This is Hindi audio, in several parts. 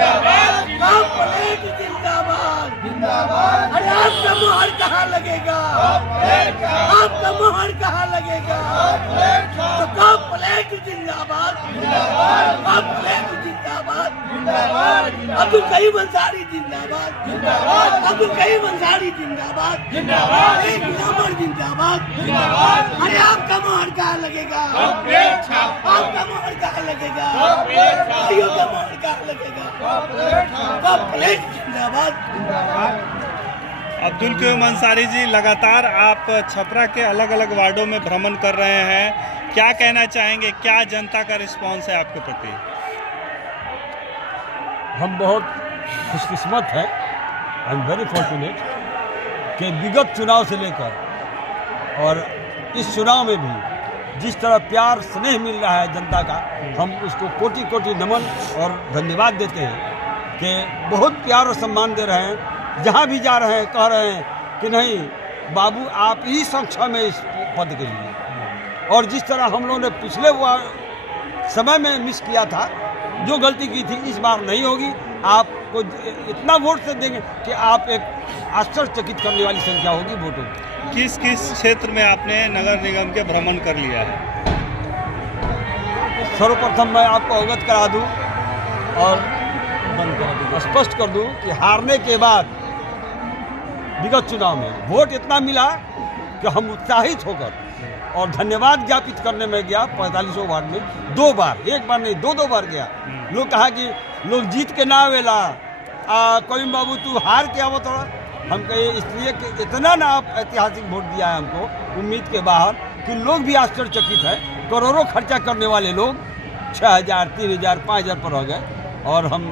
कॉम्प्लेट जिंदाबाद जिंदाबाद। अरे आपका मोहर कहाँ लगेगा, आपका मोहर कहाँ लगेगा, तो कॉम्प्लेट जिंदाबाद जिंदाबाद, कॉम्प्लेट जिंदाबाद जिंदाबाद। अब्दुल करीम अंसारी जिंदाबाद जिंदाबाद, अब्दुल करीम अंसारी जिंदाबाद जिंदाबाद, एक नंबर जिंदाबाद जिंदाबाद। अरे आपका मोहर कहाँ लगेगा, आपका मोहर कहाँ लगेगा, भाइयों का मोहर कहाँ लगेगा, कॉम्प्लेट जिंदाबाद जिंदाबाद। अब्दुल करीम अंसारी जी, लगातार आप छपरा के अलग अलग वार्डों में भ्रमण कर रहे हैं, क्या कहना चाहेंगे, क्या जनता का रिस्पांस है आपके प्रति? हम बहुत खुशकिस्मत हैं, आई एम वेरी फॉर्चुनेट कि विगत चुनाव से लेकर और इस चुनाव में भी जिस तरह प्यार स्नेह मिल रहा है जनता का, हम उसको कोटि कोटि नमन और धन्यवाद देते हैं कि बहुत प्यार और सम्मान दे रहे हैं। जहाँ भी जा रहे हैं कह रहे हैं कि नहीं बाबू आप ही सक्षम है इस पद के लिए। और जिस तरह हम लोगों ने पिछले समय में मिस किया था, जो गलती की थी इस बार नहीं होगी। आपको इतना वोट से देंगे कि आप एक आश्चर्यचकित करने वाली संख्या होगी वोटों की। किस किस क्षेत्र में आपने नगर निगम के भ्रमण कर लिया है? सर्वप्रथम मैं आपको अवगत करा दूं और स्पष्ट कर दूं कि हारने के बाद विगत चुनाव में वोट इतना मिला कि हम उत्साहित होकर और धन्यवाद ज्ञापित करने में गया 45 वार्ड में 2 बार, एक बार नहीं 2 बार गया। लोग कहा कि लोग जीत के ना आवेला, करीम बाबू तू हार के आवत हो। हम कहे इसलिए कि इतना ना आप ऐतिहासिक वोट दिया है हमको उम्मीद के बाहर कि लोग भी आश्चर्यचकित है। करोड़ों खर्चा करने वाले लोग 6,000, 3,000, 5,000 पर हो गए और हम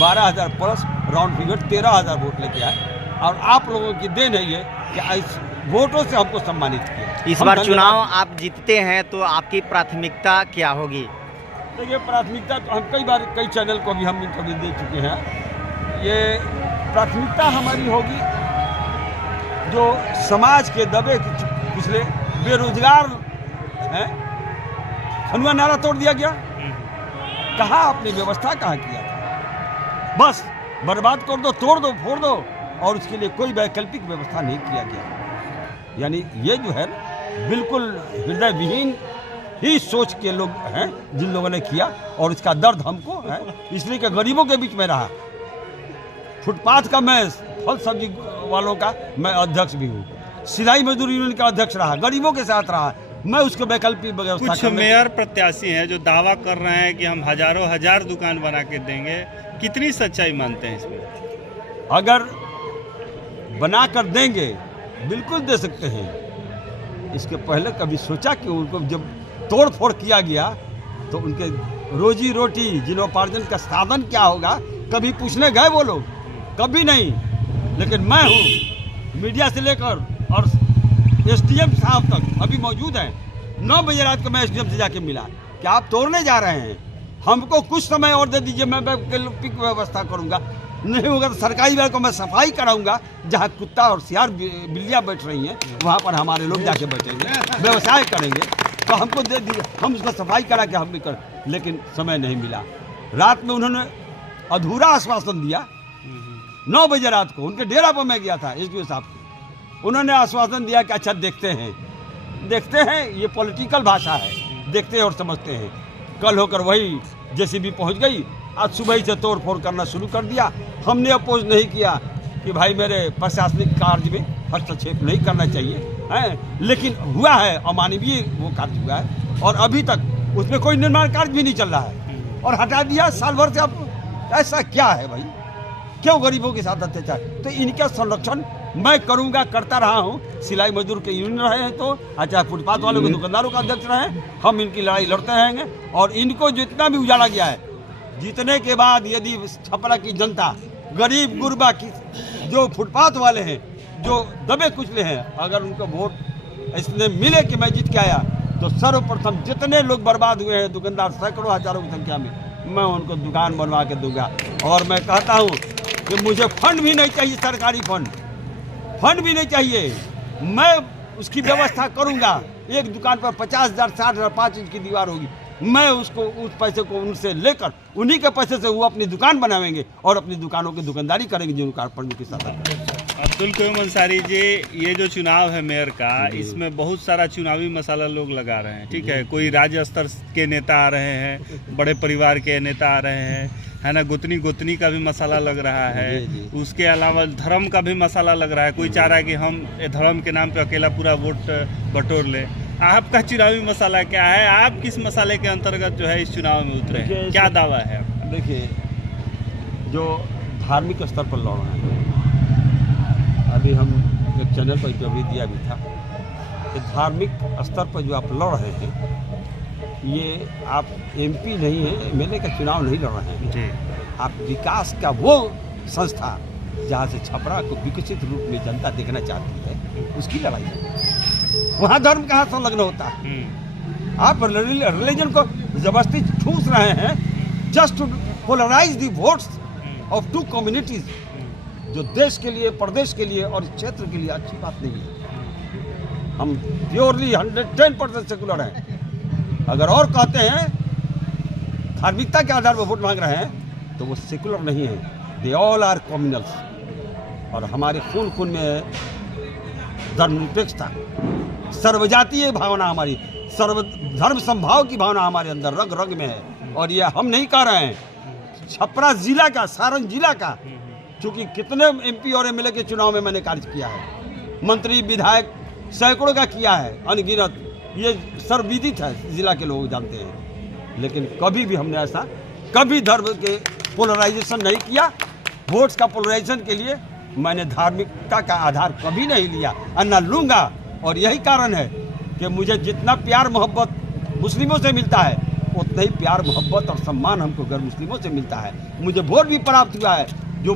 12,000 प्लस राउंड फिगर 13,000 वोट लेके आए। और आप लोगों की देन है ये कि इस वोटों से हमको सम्मानित किया। इस बार चुनाव आप जीतते हैं तो आपकी प्राथमिकता क्या होगी? देखिए प्राथमिकता तो हम कई बार कई चैनल को भी हम इंटरव्यू दे चुके हैं। ये प्राथमिकता हमारी होगी जो समाज के दबे पिछले बेरोजगार हैं, हनुआ नारा तोड़ दिया गया। कहाँ आपने व्यवस्था कहाँ किया था? बस बर्बाद कर दो, तोड़ दो, फोड़ दो, और उसके लिए कोई वैकल्पिक व्यवस्था नहीं किया गया। यानी ये जो है बिल्कुल हृदय विहीन ही सोच के लोग हैं जिन लोगों ने किया, और इसका दर्द हमको है इसलिए कि गरीबों के बीच में रहा। फुटपाथ का मैं, फल सब्जी वालों का मैं अध्यक्ष भी हूँ, सिलाई मजदूर यूनियन का अध्यक्ष रहा, गरीबों के साथ रहा, मैं उसको वैकल्पिक व्यवस्था। कुछ मेयर प्रत्याशी हैं जो दावा कर रहे हैं कि हम हजारों हजार दुकान बना के देंगे, कितनी सच्चाई मानते हैं इसमें? अगर बना कर देंगे बिल्कुल दे सकते हैं। इसके पहले कभी सोचा कि उनको जब तोड़ फोड़ किया गया तो उनके रोजी रोटी जीवनोपार्जन का साधन क्या होगा, कभी पूछने गए वो लोग? कभी नहीं। लेकिन मैं हूँ मीडिया से लेकर और एसडीएम साहब तक अभी मौजूद हैं। 9 बजे रात को मैं एसडीएम से जाके मिला कि आप तोड़ने जा रहे हैं, हमको कुछ समय और दे दीजिए, मैं वैकल्पिक व्यवस्था करूँगा। नहीं होगा तो सरकारी जगह को मैं सफाई कराऊंगा, जहाँ कुत्ता और सियार बिल्लियाँ बैठ रही हैं वहाँ पर हमारे लोग जाके बैठेंगे, व्यवसाय करेंगे। तो हमको दे दिए, हम उसको सफाई करा के हम भी कर, लेकिन समय नहीं मिला। रात में उन्होंने अधूरा आश्वासन दिया। 9 बजे रात को उनके डेरा पर मैं गया था एसडीओ साहब के, उन्होंने आश्वासन दिया कि अच्छा देखते हैं, ये पॉलिटिकल भाषा है, देखते हैं और समझते हैं। कल होकर वही जेसीबी पहुँच गई, आज सुबह ही से तोड़ फोड़ करना शुरू कर दिया। हमने अपोज नहीं किया कि भाई मेरे प्रशासनिक कार्य में हस्तक्षेप नहीं करना चाहिए है, लेकिन हुआ है, अमानवीय वो कार्य हुआ है और अभी तक उसमें कोई निर्माण कार्य भी नहीं चल रहा है और हटा दिया साल भर से। अब ऐसा क्या है भाई, क्यों गरीबों के साथ अत्याचार? तो इनका संरक्षण मैं करूंगा, करता रहा हूं। सिलाई मजदूर के यूनियन रहे हैं तो चाहे फुटपाथ वालों के दुकानदारों का अध्यक्ष रहे, हम इनकी लड़ाई लड़ते रहेंगे। और इनको जितना भी उजाड़ा गया है, जीतने के बाद यदि छपरा की जनता, गरीब गुरबा की जो फुटपाथ वाले हैं, जो दबे कुचले हैं, अगर उनको वोट इसलिए मिले कि मैं जीत के आया, तो सर्वप्रथम जितने लोग बर्बाद हुए हैं दुकानदार, सैकड़ों हजारों की संख्या में, मैं उनको दुकान बनवा के दूंगा। और मैं कहता हूँ कि मुझे फंड भी नहीं चाहिए, सरकारी फंड भी नहीं चाहिए, मैं उसकी व्यवस्था करूंगा। एक दुकान पर 50,000, 60,000, 5 इंच की दीवार होगी, मैं उसको उस पैसे को उनसे लेकर उन्हीं के पैसे से वो अपनी दुकान बनावेंगे और अपनी दुकानों की दुकानदारी करेंगे जिनका प्रमुख शासन। अब्दुल क़य्यूम अंसारी जी, ये जो चुनाव है मेयर का, इसमें बहुत सारा चुनावी मसाला लोग लगा रहे हैं, ठीक है। कोई राज्य स्तर के नेता आ रहे हैं, बड़े परिवार के नेता आ रहे हैं, है ना। गोतनी का भी मसाला लग रहा है। उसके अलावा धर्म का भी मसाला लग रहा है। कोई चाह रहा है कि हम धर्म के नाम पे अकेला पूरा वोट बटोर लें। आपका चुनावी मसाला क्या है? आप किस मसाले के अंतर्गत जो है इस चुनाव में उतरे हैं? क्या दावा है? देखिए, जो धार्मिक स्तर पर लड़ रहे हैं, अभी हम एक चैनल पर इंटरव्यू दिया भी था कि धार्मिक स्तर पर जो आप लड़ रहे हैं, ये आप एमपी नहीं है, एमएलए का चुनाव नहीं लड़ रहे हैं जी। आप विकास का वो संस्था जहाँ से छपरा को विकसित रूप में जनता देखना चाहती है, उसकी लड़ाई है। वहाँ धर्म कहाँ संलग्न होता है? आप रिलीजन को जबरदस्ती ठूस रहे हैं just to polarise the votes of two communities, जो देश के लिए, प्रदेश के लिए और इस क्षेत्र के लिए अच्छी बात नहीं है। हम प्योरली 110% सेकुलर हैं। अगर और कहते हैं धार्मिकता के आधार पर वोट मांग रहे हैं तो वो सेकुलर नहीं है। They all are communals. और हमारे खून में है धर्मनिरपेक्षता, सर्वजातीय भावना, हमारी सर्वधर्म संभाव की भावना हमारे अंदर रग रग में है। और ये हम नहीं कह रहे हैं, छपरा जिला का, सारण जिला का, क्योंकि कितने एमपी और एमएलए के चुनाव में मैंने कार्य किया है, मंत्री विधायक सैकड़ों का किया है, अनगिनत, ये सर्वविदित है, जिला के लोग जानते हैं। लेकिन कभी भी हमने ऐसा कभी धर्म के पोलराइजेशन नहीं किया। वोट्स का पोलराइजेशन के लिए मैंने धार्मिकता का आधार कभी नहीं लिया और न लूँगा। और यही कारण है कि मुझे जितना प्यार मोहब्बत मुस्लिमों से मिलता है, उतना ही प्यार मोहब्बत और सम्मान हमको गैर मुस्लिमों से मिलता है। मुझे वोट भी प्राप्त हुआ है जो